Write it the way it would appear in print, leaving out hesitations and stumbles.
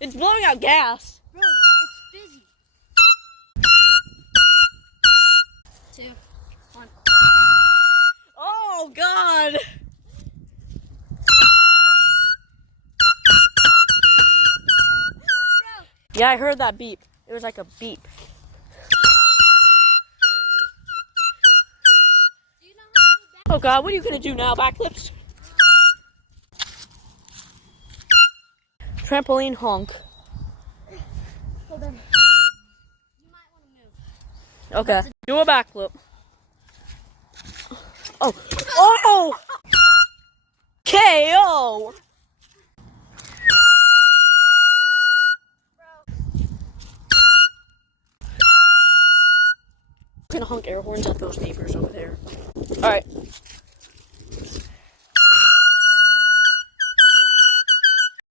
It's blowing out gas. Bro, it's busy. 2, 1. Oh, God. Yeah, I heard that beep. It was like a beep. Oh, God, what are you going to do now? Backflips? Trampoline honk. Hold on. You might want to move. Okay. Do a backflip. Oh. Oh! KO! I'm gonna honk air horns at those neighbors over there. Alright.